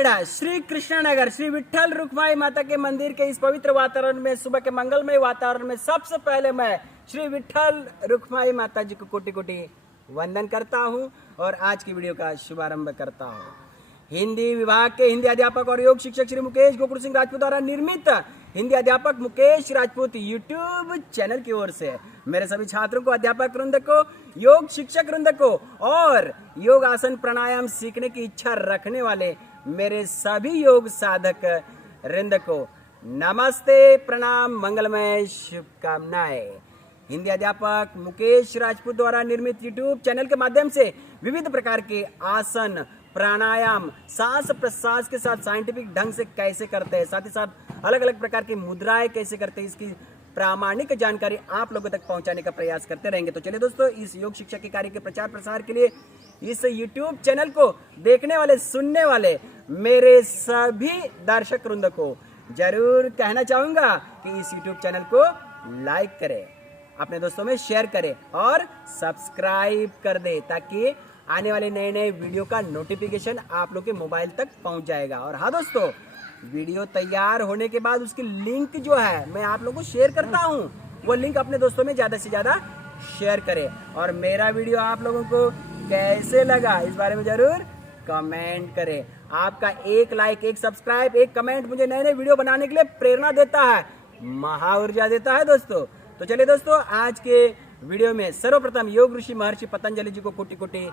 श्री कृष्णनगर श्री विठ्ठल रुक्माई माता के मंदिर के इस पवित्र वातावरण में, सुबह के मंगलमय वातावरण में सबसे पहले मैं श्री विठ्ठल रुक्माई माता जी को कोटि कोटि वंदन करता हूं और आज की वीडियो का शुभारंभ करता हूं। हिंदी विभाग के हिंदी अध्यापक और योग शिक्षक श्री मुकेश गोकुल सिंह राजपूत द्वारा निर्मित हिंदी अध्यापक मुकेश राजपूत यूट्यूब चैनल की ओर से मेरे सभी छात्रों को, अध्यापक वृंद को, योग शिक्षक वृंद को और योग आसन प्राणायाम सीखने की इच्छा रखने वाले मेरे सभी योग साधक वृंद को नमस्ते, प्रणाम, मंगलमय शुभकामनाएं। हिंदी अध्यापक मुकेश राजपूत द्वारा निर्मित यूट्यूब चैनल के माध्यम से विविध प्रकार के आसन, प्राणायाम, सांस प्रश्वास के साथ साइंटिफिक ढंग से कैसे करते हैं, साथ ही साथ अलग अलग प्रकार की मुद्राएं कैसे करते हैं, इसकी प्रामाणिक जानकारी आप लोगों तक पहुंचाने का प्रयास करते रहेंगे। तो चलिए दोस्तों, इस योग शिक्षा के कार्य के प्रचार प्रसार के लिए इस YouTube चैनल को देखने वाले, सुनने वाले मेरे सभी दर्शक वृंद को जरूर कहना चाहूंगा कि इस YouTube चैनल को लाइक करें, अपने दोस्तों में शेयर करें और सब्सक्राइब कर दे, ताकि आने वाले नए नए वीडियो का नोटिफिकेशन आप लोग के मोबाइल तक पहुंच जाएगा। और हाँ दोस्तों, वीडियो तैयार होने के बाद उसकी लिंक जो है मैं आप लोगों को शेयर करता हूं, वो लिंक अपने दोस्तों में ज्यादा से ज्यादा शेयर करें। और मेरा वीडियो आप लोगों को कैसे लगा इस बारे में जरूर कमेंट करें। आपका एक लाइक, एक सब्सक्राइब, एक कमेंट मुझे नए नए वीडियो बनाने के लिए प्रेरणा देता है, महा ऊर्जा देता है दोस्तों। तो चलिए दोस्तों, आज के वीडियो में सर्वप्रथम योग ऋषि महर्षि पतंजलि जी को कोटि कोटि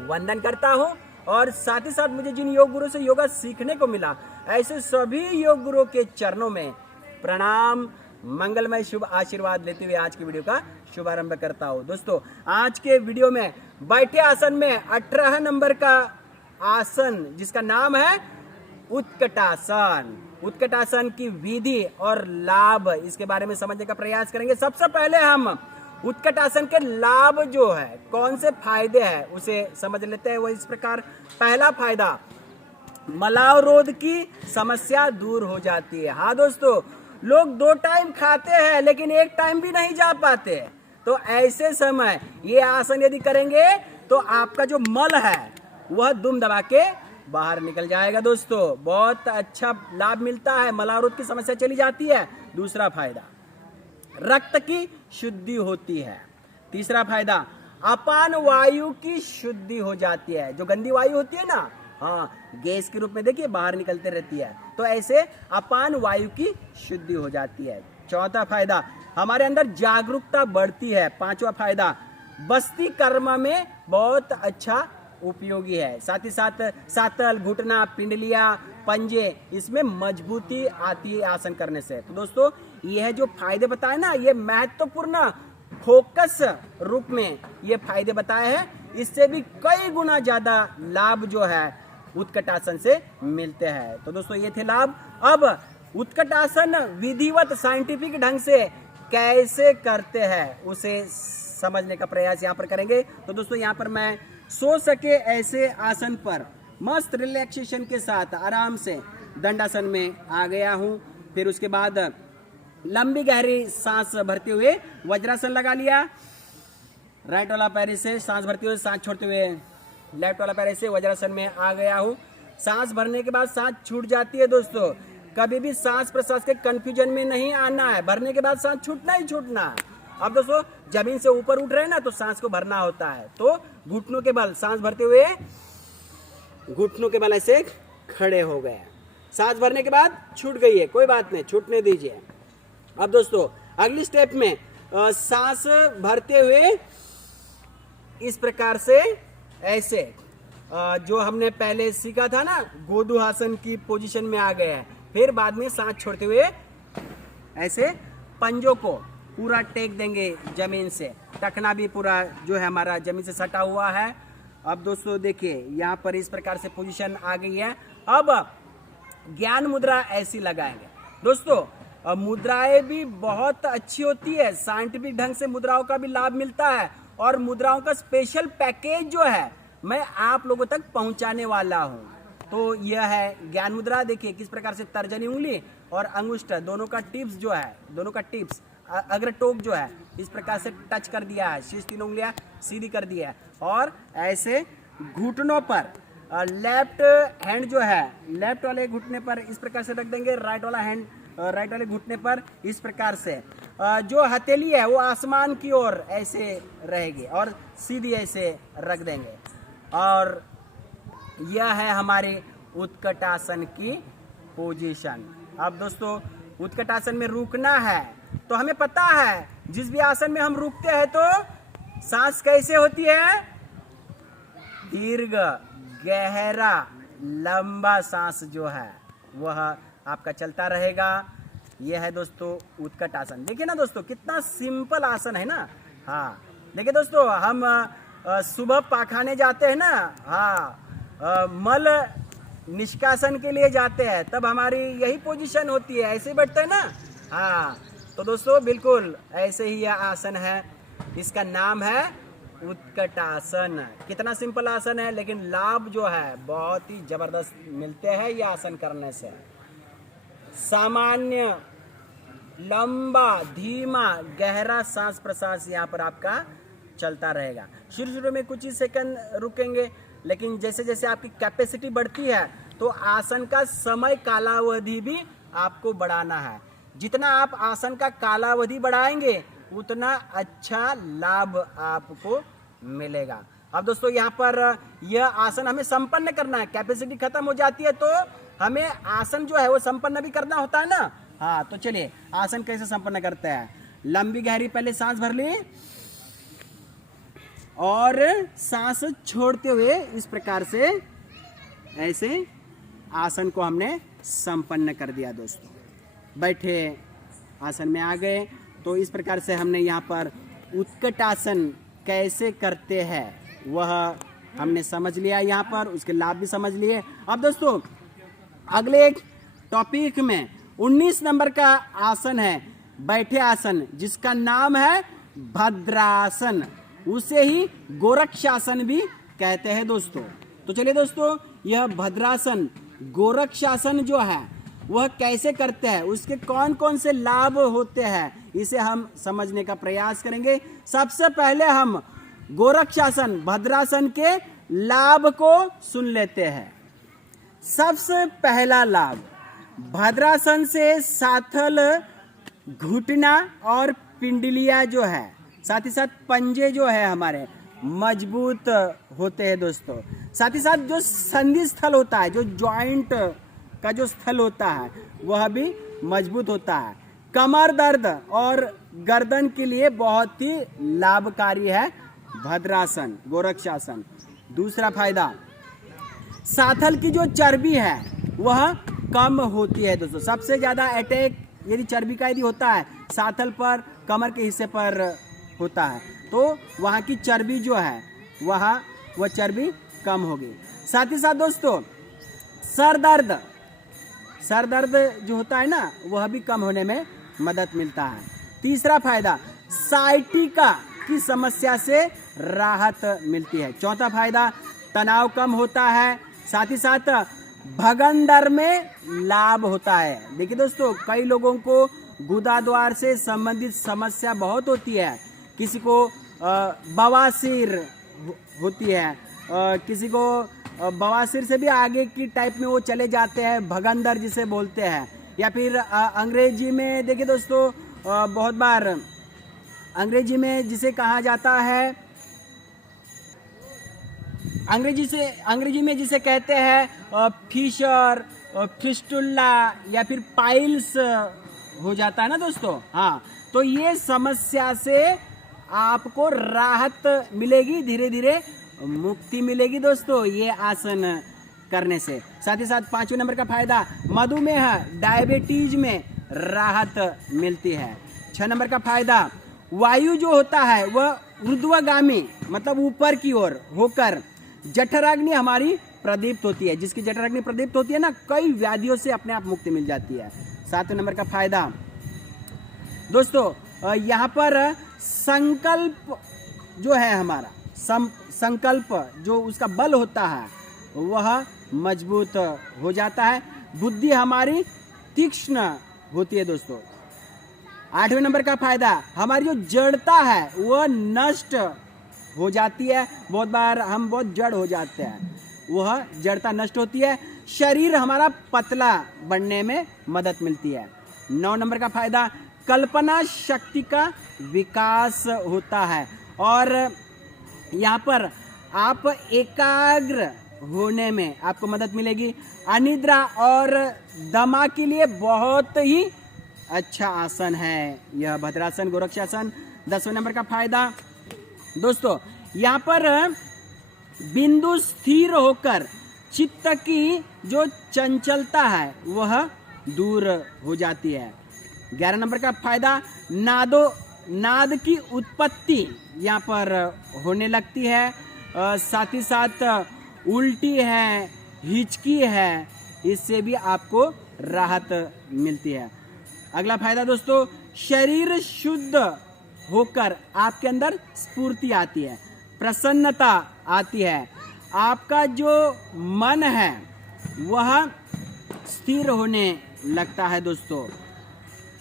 वंदन करता हूं और साथ ही साथ मुझे जिन योग गुरु से योगा सीखने को मिला, ऐसे सभी योग गुरुओं के चरणों में प्रणाम, मंगलमय शुभ आशीर्वाद लेते हुए आज की वीडियो का शुभारंभ करता हूं। दोस्तों, आज के वीडियो में बैठे आसन में 18 नंबर का आसन जिसका नाम है उत्कटासन, उत्कटासन की विधि और लाभ, इसके बारे में समझने का प्रयास करेंगे। सबसे पहले हम उत्कटासन के लाभ जो है, कौन से फायदे हैं, उसे समझ लेते हैं। वो इस प्रकार, पहला फायदा, मलावरोध की समस्या दूर हो जाती है। हाँ दोस्तों, लोग 2 टाइम खाते हैं लेकिन 1 टाइम भी नहीं जा पाते, तो ऐसे समय ये आसन यदि करेंगे तो आपका जो मल है वह दुम दबा के बाहर निकल जाएगा। दोस्तों, बहुत अच्छा लाभ मिलता है, मलावरोध की समस्या चली जाती है। दूसरा फायदा, रक्त की शुद्धि होती है। तीसरा फायदा, अपान वायु की शुद्धि हो जाती है। जो गंदी वायु होती है ना, हाँ, गैस के रूप में देखिए बाहर निकलते रहती है, तो ऐसे अपान वायु की शुद्धि हो जाती है। चौथा फायदा, हमारे अंदर जागरूकता बढ़ती है। पांचवा फायदा, बस्ती कर्म में बहुत अच्छा उपयोगी है। साथ ही साथ सातल, घुटना, पिंडलियां, पंजे, इसमें मजबूती आती है आसन करने से। तो दोस्तों, यह जो फायदे बताए ना, ये महत्वपूर्ण फोकस रूप में ये फायदे बताए हैं। इससे भी कई गुना ज्यादा लाभ जो है उत्कटासन से मिलते हैं। तो दोस्तों, ये थे लाभ। अब उत्कटासन विधिवत साइंटिफिक ढंग से कैसे करते हैं उसे समझने का प्रयास यहाँ पर करेंगे। तो दोस्तों, यहाँ पर मैं सो सके ऐसे आसन पर मस्त रिलैक्सेशन के साथ आराम से दंडासन में आ गया हूँ। फिर उसके बाद लंबी गहरी सांस भरते हुए वज्रासन लगा लिया। राइट वाला पैर से सांस भरते हुए, सांस छोड़ते हुए लेफ्ट वाला पैर से वज्रासन में आ गया हूँ। सांस भरने के बाद सांस छूट जाती है। दोस्तों, कभी भी सांस प्रश्वास के कंफ्यूजन में नहीं आना है, भरने के बाद सांस छूटना ही छूटना है। अब दोस्तों, जमीन से ऊपर उठ रहे हैं ना, तो सांस को भरना होता है, तो घुटनों के बल सांस भरते हुए घुटनों के बल ऐसे खड़े हो गए। सांस भरने के बाद छूट गई है, कोई बात नहीं, छूटने दीजिए। अब दोस्तों, अगली स्टेप में सांस भरते हुए इस प्रकार से ऐसे जो हमने पहले सीखा था ना, गोदुहासन की पोजीशन में आ गए हैं। फिर बाद में सांस छोड़ते हुए ऐसे पंजों को पूरा टेक देंगे जमीन से, टखना भी पूरा जो है हमारा जमीन से सटा हुआ है। अब दोस्तों देखिए, यहाँ पर इस प्रकार से पोजीशन आ गई है। अब ज्ञान मुद्रा ऐसी लगाएंगे। दोस्तों, मुद्राएं भी बहुत अच्छी होती है, साइंटिफिक ढंग से मुद्राओं का भी लाभ मिलता है और मुद्राओं का स्पेशल पैकेज जो है मैं आप लोगों तक पहुंचाने वाला हूं। तो यह है ज्ञान मुद्रा। देखिए किस प्रकार से तर्जनी उंगली और अंगुष्ठ दोनों का टिप्स जो है, दोनों का टिप्स अग्र टोक जो है इस प्रकार से टच कर दिया है, शीर्ष 3 उंगलियां सीधी कर दी है और ऐसे घुटनों पर लेफ्ट हैंड जो है लेफ्ट वाले घुटने पर इस प्रकार से रख देंगे, राइट वाले घुटने पर इस प्रकार से। जो हथेली है वो आसमान की ओर ऐसे रहेगी और सीधी ऐसे रख देंगे। और यह है हमारे उत्कट आसन की पोजीशन। अब दोस्तों उत्कट आसन में रुकना है तो हमें पता है जिस भी आसन में हम रुकते हैं तो सांस कैसे होती है, दीर्घ गहरा लंबा सांस जो है वह आपका चलता रहेगा। यह है दोस्तों उत्कट आसन। देखिए ना दोस्तों कितना सिंपल आसन है ना। हाँ देखिए दोस्तों हम सुबह पाखाने जाते हैं ना, हाँ मल निष्कासन के लिए जाते हैं तब हमारी यही पोजीशन होती है, ऐसे बैठते हैं ना। हाँ तो दोस्तों बिल्कुल ऐसे ही यह आसन है, इसका नाम है उत्कट आसन। कितना सिंपल आसन है लेकिन लाभ जो है बहुत ही जबरदस्त मिलते हैं यह आसन करने से। सामान्य लंबा धीमा गहरा सांस प्रश्वास यहाँ पर आपका चलता रहेगा। शुरू में कुछ ही सेकंड रुकेंगे लेकिन जैसे जैसे आपकी कैपेसिटी बढ़ती है तो आसन का समय कालावधि भी आपको बढ़ाना है। जितना आप आसन का कालावधि बढ़ाएंगे उतना अच्छा लाभ आपको मिलेगा। अब दोस्तों यहाँ पर यह आसन हमें संपन्न करना है, कैपेसिटी खत्म हो जाती है तो हमें आसन जो है वो संपन्न भी करना होता है ना। हाँ तो चलिए आसन कैसे संपन्न करते हैं। लंबी गहरी पहले सांस भर ली और सांस छोड़ते हुए इस प्रकार से ऐसे आसन को हमने संपन्न कर दिया। दोस्तों बैठे आसन में आ गए तो इस प्रकार से हमने यहाँ पर उत्कट आसन कैसे करते हैं वह हमने समझ लिया यहाँ पर, उसके लाभ भी समझ लिए। अब दोस्तों अगले एक टॉपिक में 19 नंबर का आसन है बैठे आसन, जिसका नाम है भद्रासन, उसे ही गोरक्षासन भी कहते हैं दोस्तों। तो चलिए दोस्तों यह भद्रासन गोरक्षासन जो है वह कैसे करते हैं, उसके कौन कौन से लाभ होते हैं, इसे हम समझने का प्रयास करेंगे। सबसे पहले हम गोरक्षासन भद्रासन के लाभ को सुन लेते हैं। सबसे पहला लाभ, भद्रासन से साथल घुटना और पिंडलियां जो है साथ ही साथ पंजे जो है हमारे मजबूत होते हैं दोस्तों। साथ ही साथ जो संधि स्थल होता है, जो जॉइंट का जो स्थल होता है वह भी मजबूत होता है। कमर दर्द और गर्दन के लिए बहुत ही लाभकारी है भद्रासन गोरक्षासन। दूसरा फायदा, साथल की जो चर्बी है वह कम होती है दोस्तों। सबसे ज्यादा अटैक यदि चर्बी का यदि होता है साथल पर, कमर के हिस्से पर होता है तो वहाँ की चर्बी जो है वह चर्बी कम होगी। साथ ही साथ दोस्तों सर दर्द जो होता है ना वह भी कम होने में मदद मिलता है। तीसरा फायदा, साइटिका की समस्या से राहत मिलती है। चौथा फायदा, तनाव कम होता है। साथ ही साथ भगन दर में लाभ होता है। देखिए दोस्तों कई लोगों को गुदा द्वार से संबंधित समस्या बहुत होती है। किसी को बवासीर होती है, किसी को बवासीर से भी आगे की टाइप में वो चले जाते हैं, भगंदर जिसे बोलते हैं। या फिर अंग्रेजी में देखिए दोस्तों बहुत बार अंग्रेजी में जिसे कहा जाता है, अंग्रेजी में जिसे कहते हैं फिशर, फिस्टुला या फिर पाइल्स हो जाता है ना दोस्तों। हाँ तो ये समस्या से आपको राहत मिलेगी, धीरे धीरे मुक्ति मिलेगी दोस्तों ये आसन करने से। साथ ही साथ 5वें नंबर का फायदा, मधुमेह डायबिटीज में राहत मिलती है। 6 नंबर का फायदा, वायु जो होता है वह ऊर्ध्वगामी मतलब ऊपर की ओर होकर जठराग्नि हमारी प्रदीप्त होती है। जिसकी जठराग्नि प्रदीप्त होती है ना, कई व्याधियों से अपने आप मुक्ति मिल जाती है। 7वें नंबर का फायदा दोस्तों, यहाँ पर संकल्प जो है हमारा संकल्प जो उसका बल होता है वह मजबूत हो जाता है। बुद्धि हमारी तीक्ष्ण होती है दोस्तों। 8वें नंबर का फायदा, हमारी जो जड़ता है वह नष्ट हो जाती है। बहुत बार हम बहुत जड़ हो जाते हैं। वह जड़ता नष्ट होती है, शरीर हमारा पतला बनने में मदद मिलती है। 9 नंबर का फायदा, कल्पना शक्ति का विकास होता है और यहाँ पर आप एकाग्र होने में आपको मदद मिलेगी। अनिद्रा और दमा के लिए बहुत ही अच्छा आसन है यह भद्रासन, गोरक्षासन। 10वें नंबर का फायदा दोस्तों, यहाँ पर बिंदु स्थिर होकर चित्त की जो चंचलता है वह दूर हो जाती है। 11 नंबर का फायदा, नाद की उत्पत्ति यहाँ पर होने लगती है, साथ ही साथ उल्टी है, हिचकी है, इससे भी आपको राहत मिलती है। अगला फायदा दोस्तों, शरीर शुद्ध होकर आपके अंदर स्फूर्ति आती है, प्रसन्नता आती है, आपका जो मन है वह स्थिर होने लगता है दोस्तों।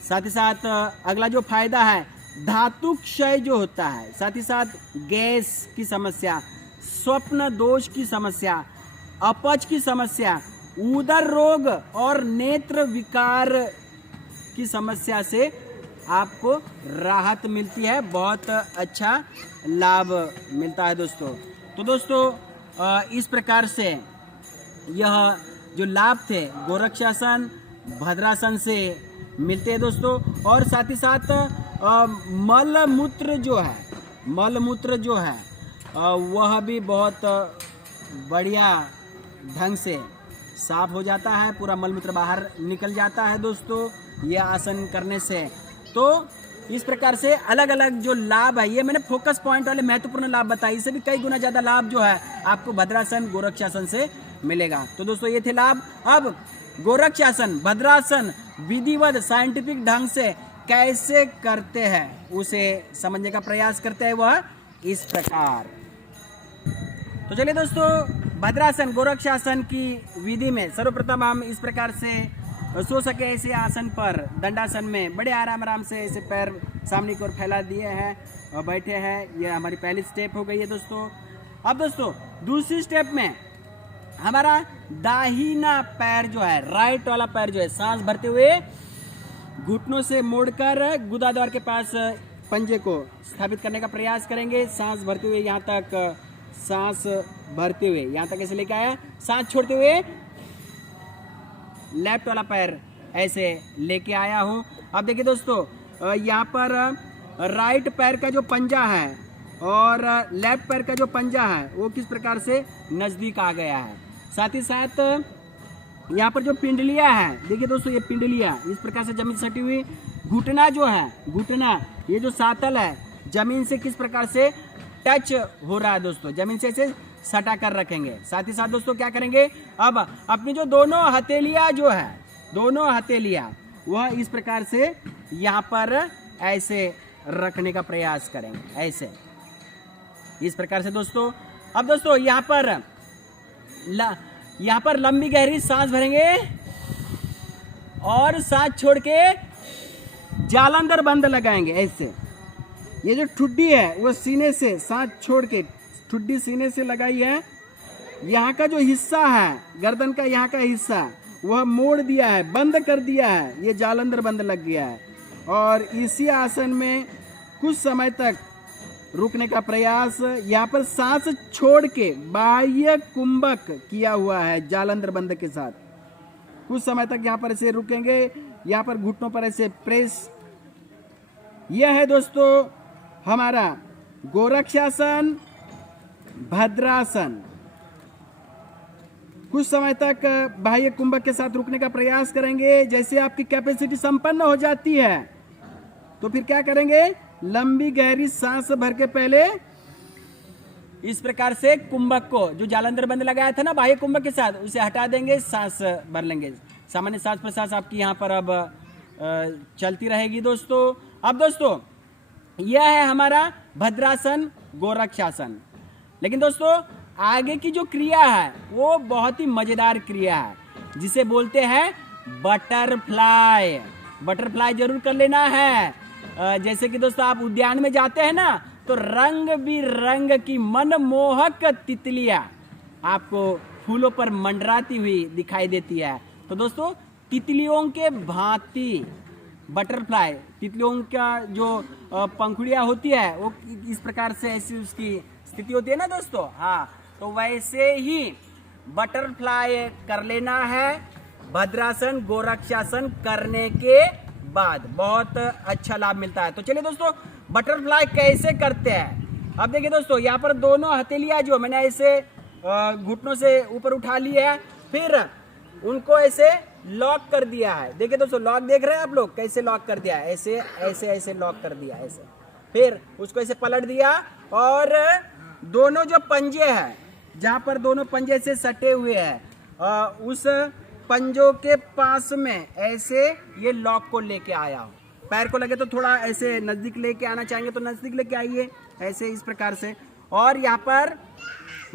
साथ ही साथ अगला जो फायदा है, धातु क्षय जो होता है, साथ ही साथ गैस की समस्या, स्वप्न दोष की समस्या, अपच की समस्या, उदर रोग और नेत्र विकार की समस्या से आपको राहत मिलती है, बहुत अच्छा लाभ मिलता है दोस्तों। तो दोस्तों इस प्रकार से यह जो लाभ थे गोरक्षासन, भद्रासन से मिलते हैं दोस्तों। और साथ ही साथ मल मूत्र जो है वह भी बहुत बढ़िया ढंग से साफ हो जाता है, पूरा मल मूत्र बाहर निकल जाता है दोस्तों यह आसन करने से। तो इस प्रकार से अलग अलग जो लाभ है, ये मैंने फोकस पॉइंट वाले महत्वपूर्ण लाभ बताए, इससे भी कई गुना ज्यादा लाभ जो है आपको भद्रासन, गोरक्षासन से मिलेगा। तो दोस्तों ये थे लाभ। अब गोरक्षासन, भद्रासन विधिवत साइंटिफिक ढंग से कैसे करते हैं उसे समझने का प्रयास करते हैं, वह इस प्रकार। तो चलिए दोस्तों, भद्रासन, गोरक्षासन की विधि में सर्वप्रथम हम इस प्रकार से सो सके ऐसे आसन पर, दंडासन में बड़े आराम से ऐसे पैर सामने की ओर फैला दिए हैं और बैठे हैं। यह हमारी पहली स्टेप हो गई है दोस्तों। अब दोस्तों दूसरी स्टेप में हमारा दाहिना पैर जो है, राइट वाला पैर जो है, सांस भरते हुए घुटनों से मोड़कर गुदाद्वार के पास पंजे को स्थापित करने का प्रयास करेंगे। सांस भरते हुए यहाँ तक, सांस भरते हुए यहाँ तक ऐसे लेके आया, सांस छोड़ते हुए लेफ्ट वाला पैर ऐसे लेके आया हूँ। अब देखिए दोस्तों, यहाँ पर राइट पैर का जो पंजा है और लेफ्ट पैर का जो पंजा है वो किस प्रकार से नज़दीक आ गया है। साथ ही साथ यहाँ पर जो पिंडलिया है, देखिए दोस्तों, ये पिंडलिया इस प्रकार से जमीन से सटी हुई, घुटना जो है, घुटना ये जो सातल है जमीन से किस प्रकार से टच हो रहा है दोस्तों, जमीन से ऐसे सटा कर रखेंगे। साथ ही साथ दोस्तों क्या करेंगे, अब अपनी जो दोनों हथेलियां जो है, दोनों हथेलियां वह इस प्रकार से यहाँ पर ऐसे रखने का प्रयास करेंगे, ऐसे इस प्रकार से दोस्तों। अब दोस्तों यहाँ पर लंबी गहरी सांस भरेंगे और सांस छोड़ के जालंधर बंद लगाएंगे ऐसे। ये जो ठुड्डी है वो सीने से सांस छोड़ के ठुड्डी सीने से लगाई है। यहाँ का जो हिस्सा है, गर्दन का यहाँ का हिस्सा, वह मोड़ दिया है, बंद कर दिया है, ये जालंधर बंद लग गया है। और इसी आसन में कुछ समय तक रुकने का प्रयास। यहाँ पर सांस छोड़ के बाह्य कुंभक किया हुआ है जालंधर बंद के साथ। कुछ समय तक यहाँ पर ऐसे रुकेंगे, यहाँ पर घुटनों पर ऐसे प्रेस। यह है दोस्तों हमारा गोरक्षासन, भद्रासन। कुछ समय तक बाह्य कुंभक के साथ रुकने का प्रयास करेंगे। जैसे आपकी कैपेसिटी संपन्न हो जाती है तो फिर क्या करेंगे, लंबी गहरी सांस भर के पहले इस प्रकार से कुंभक को, जो जालंधर बंद लगाया था ना बाह्य कुंभक के साथ, उसे हटा देंगे, सांस भर लेंगे। सामान्य सांस प्रश्वास आपकी यहाँ पर अब चलती रहेगी दोस्तों। अब दोस्तों यह है हमारा भद्रासन, गोरक्षासन। लेकिन दोस्तों आगे की जो क्रिया है वो बहुत ही मजेदार क्रिया है, जिसे बोलते हैं बटरफ्लाई। बटरफ्लाई जरूर कर लेना है। जैसे कि दोस्तों आप उद्यान में जाते हैं ना, तो रंग बिरंग की मनमोहक तितलियां आपको फूलों पर मंडराती हुई दिखाई देती है। तो दोस्तों तितलियों के भांति बटरफ्लाई, तितलियों का जो पंखुड़ियाँ होती है वो इस प्रकार से ऐसी उसकी स्थिति होती है ना दोस्तों। हाँ, तो वैसे ही बटरफ्लाई कर लेना है भद्रासन गोरक्षासन करने के बाद, बहुत अच्छा लाभ मिलता है। तो चलिए दोस्तों बटरफ्लाई कैसे करते हैं। अब देखिए दोस्तों, यहाँ पर दोनों हथेलियाँ जो मैंने ऐसे घुटनों से ऊपर उठा ली है, फिर उनको ऐसे लॉक कर दिया है। देखिए दोस्तों, लॉक देख रहे हैं आप लोग, कैसे लॉक कर दिया है, ऐसे ऐसे ऐसे लॉक कर दिया ऐसे। फिर उसको ऐसे पलट दिया और दोनों जो पंजे हैं, जहाँ पर दोनों पंजे से सटे हुए हैं, उस पंजों के पास में ऐसे ये लॉक को लेके आया हूँ। पैर को लगे तो थोड़ा ऐसे नजदीक लेके आना चाहेंगे तो नजदीक लेके आइए, ऐसे इस प्रकार से। और यहाँ पर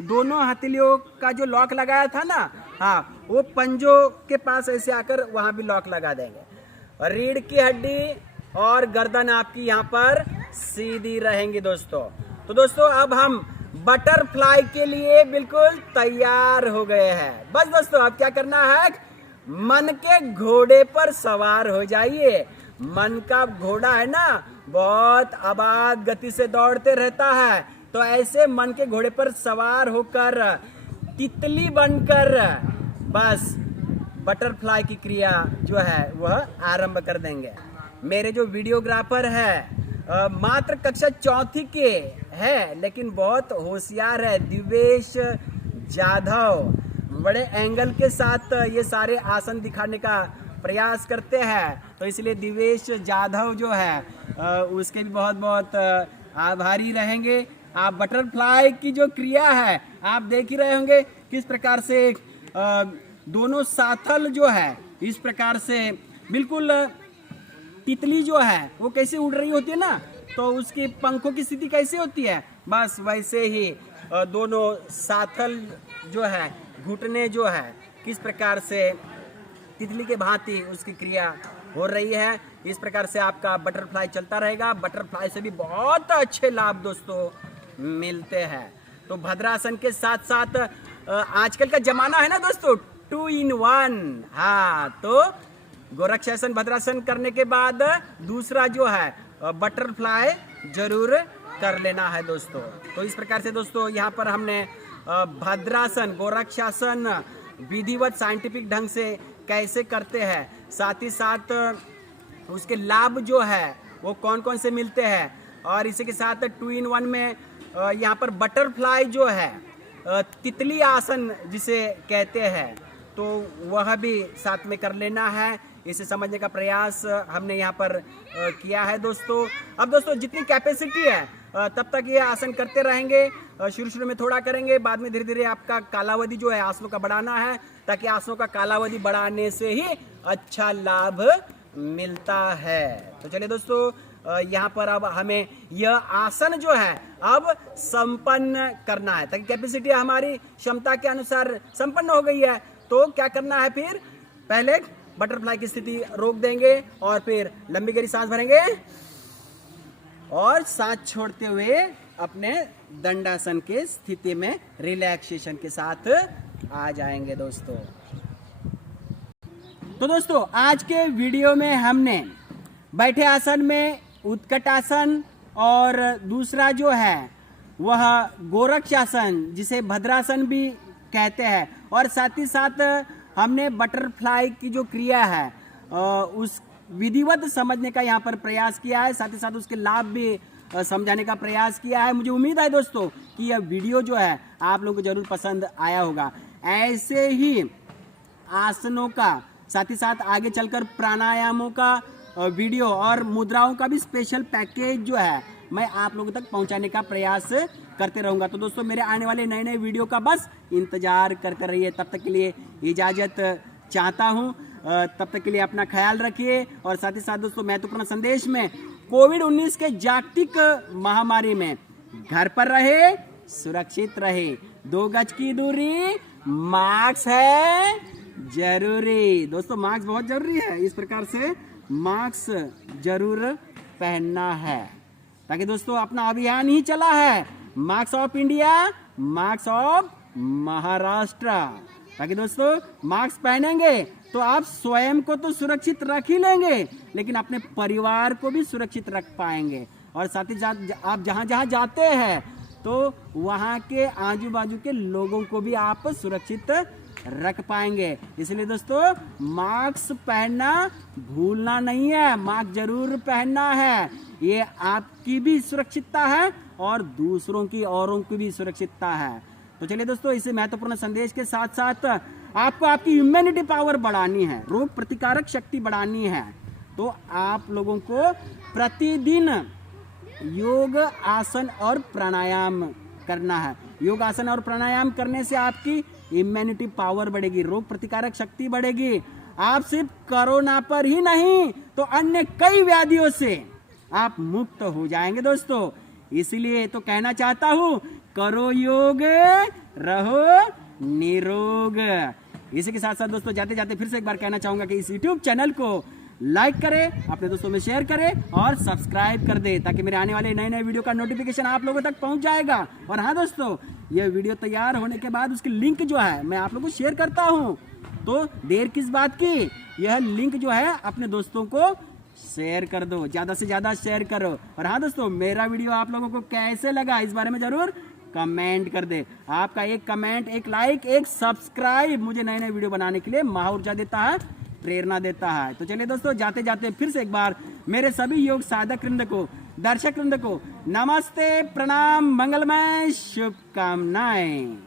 दोनों हथेलियों का जो लॉक लगाया था ना, हाँ, वो पंजों के पास ऐसे आकर वहां भी लॉक लगा देंगे। रीढ़ की हड्डी और गर्दन आपकी यहाँ पर सीधी रहेंगी दोस्तों। तो दोस्तों अब हम बटरफ्लाई के लिए बिल्कुल तैयार हो गए हैं। बस दोस्तों अब क्या करना है, मन के घोड़े पर सवार हो जाइए। मन का घोड़ा है ना, बहुत आबाद गति से दौड़ते रहता है, तो ऐसे मन के घोड़े पर सवार होकर तितली बनकर बस बटरफ्लाई की क्रिया जो है वह आरंभ कर देंगे। मेरे जो वीडियोग्राफर है मात्र कक्षा 4 के है, लेकिन बहुत होशियार है, दिवेश जाधव, बड़े एंगल के साथ ये सारे आसन दिखाने का प्रयास करते हैं। तो इसलिए दिवेश जाधव जो है उसके भी बहुत बहुत आभारी रहेंगे। आप बटरफ्लाई की जो क्रिया है आप देख ही रहे होंगे किस प्रकार से दोनों साथल जो है इस प्रकार से बिल्कुल तितली जो है वो कैसे उड़ रही होती है ना, तो उसके पंखों की स्थिति कैसे होती है, बस वैसे ही दोनों साथल जो है, घुटने जो है, किस प्रकार से तितली के भांति उसकी क्रिया हो रही है। इस प्रकार से आपका बटरफ्लाई चलता रहेगा। बटरफ्लाई से भी बहुत अच्छे लाभ दोस्तों मिलते हैं। तो भद्रासन के साथ साथ आजकल का जमाना है ना दोस्तों 2 in 1, हाँ, तो गोरक्षासन भद्रासन करने के बाद दूसरा जो है बटरफ्लाई जरूर कर लेना है दोस्तों। तो इस प्रकार से दोस्तों यहाँ पर हमने भद्रासन गोरक्षासन विधिवत साइंटिफिक ढंग से कैसे करते हैं, साथ ही साथ उसके लाभ जो है वो कौन कौन से मिलते हैं, और इसी के साथ 2 in 1 में यहाँ पर बटरफ्लाई जो है तितली आसन जिसे कहते हैं, तो वह भी साथ में कर लेना है। इसे समझने का प्रयास हमने यहाँ पर किया है दोस्तों। अब दोस्तों जितनी कैपेसिटी है तब तक ये आसन करते रहेंगे। शुरू में थोड़ा करेंगे, बाद में धीरे धीरे आपका कालावधि जो है आसनों का बढ़ाना है, ताकि आसनों का कालावधि बढ़ाने से ही अच्छा लाभ मिलता है। तो चलिए दोस्तों यहाँ पर अब हमें यह आसन जो है अब संपन्न करना है, ताकि कैपेसिटी हमारी क्षमता के अनुसार संपन्न हो गई है। तो क्या करना है, फिर पहले बटरफ्लाई की स्थिति रोक देंगे और फिर लंबी गहरी सांस भरेंगे और सांस छोड़ते हुए अपने दंडासन के स्थिति में रिलैक्सेशन के साथ आ जाएंगे दोस्तों। तो दोस्तों आज के वीडियो में हमने बैठे आसन में उत्कट आसन और दूसरा जो है वह गोरक्षासन जिसे भद्रासन भी कहते हैं, और साथ ही साथ हमने बटरफ्लाई की जो क्रिया है उस विधिवत समझने का यहाँ पर प्रयास किया है, साथ ही साथ उसके लाभ भी समझाने का प्रयास किया है। मुझे उम्मीद है दोस्तों कि यह वीडियो जो है आप लोगों को जरूर पसंद आया होगा। ऐसे ही आसनों का, साथ ही साथ आगे चलकर प्राणायामों का वीडियो और मुद्राओं का भी स्पेशल पैकेज जो है मैं आप लोगों तक पहुंचाने का प्रयास करते रहूंगा। तो दोस्तों मेरे आने वाले नए नए वीडियो का बस इंतजार करते रहिए। तब तक के लिए इजाज़त चाहता हूं। तब तक के लिए अपना ख्याल रखिए, और साथ ही साथ दोस्तों महत्वपूर्ण संदेश में कोविड-19 के जागतिक महामारी में घर पर रहे, सुरक्षित रहे, 2 गज की दूरी, मास्क है जरूरी। दोस्तों मास्क बहुत जरूरी है, इस प्रकार से मास्क जरूर पहनना है, ताकि दोस्तों अपना अभियान ही चला है, marks of India, marks of Maharashtra. ताकि दोस्तों मास्क पहनेंगे तो आप स्वयं को तो सुरक्षित रख ही लेंगे, लेकिन अपने परिवार को भी सुरक्षित रख पाएंगे। और साथ ही साथ आप जहां जहां जाते हैं तो वहां के आजू बाजू के लोगों को भी आप सुरक्षित रख पाएंगे। इसलिए दोस्तों मास्क पहनना भूलना नहीं है, मास्क जरूर पहनना है। ये आपकी भी सुरक्षितता है और दूसरों की औरों की भी सुरक्षितता है। तो चलिए दोस्तों, इसे महत्वपूर्ण संदेश के साथ साथ आपको आपकी इम्यूनिटी पावर बढ़ानी है, रोग प्रतिकारक शक्ति बढ़ानी है, तो आप लोगों को प्रतिदिन योग आसन और प्राणायाम करना है। योग आसन और प्राणायाम करने से आपकी इम्यूनिटी पावर बढ़ेगी, रोग प्रतिकारक शक्ति बढ़ेगी। आप सिर्फ कोरोना पर ही नहीं तो अन्य कई व्याधियों से आप मुक्त हो जाएंगे दोस्तों। इसलिए तो कहना चाहता हूं, करो योग रहो निरोग। इसी के साथ साथ दोस्तों जाते जाते फिर से एक बार कहना चाहूंगा कि इस YouTube चैनल को लाइक करें, अपने दोस्तों में शेयर करें और सब्सक्राइब कर दे, ताकि मेरे आने वाले नए नए वीडियो का नोटिफिकेशन आप लोगों तक पहुंच जाएगा। और हाँ दोस्तों, यह वीडियो तैयार होने के बाद उसकी लिंक जो है मैं आप लोगों को शेयर करता हूं, तो देर किस बात की, यह लिंक जो है अपने दोस्तों को शेयर कर दो, ज्यादा से ज्यादा शेयर करो। और हाँ दोस्तों, मेरा वीडियो आप लोगों को कैसे लगा इस बारे में जरूर कमेंट कर दे। आपका एक कमेंट, एक लाइक, एक सब्सक्राइब मुझे नए नए वीडियो बनाने के लिए ऊर्जा देता है, प्रेरणा देता है। तो चलिए दोस्तों, जाते जाते फिर से एक बार मेरे सभी योग साधक वृंद को, दर्शक वृंद को नमस्ते, प्रणाम, मंगलमय शुभकामनाएं।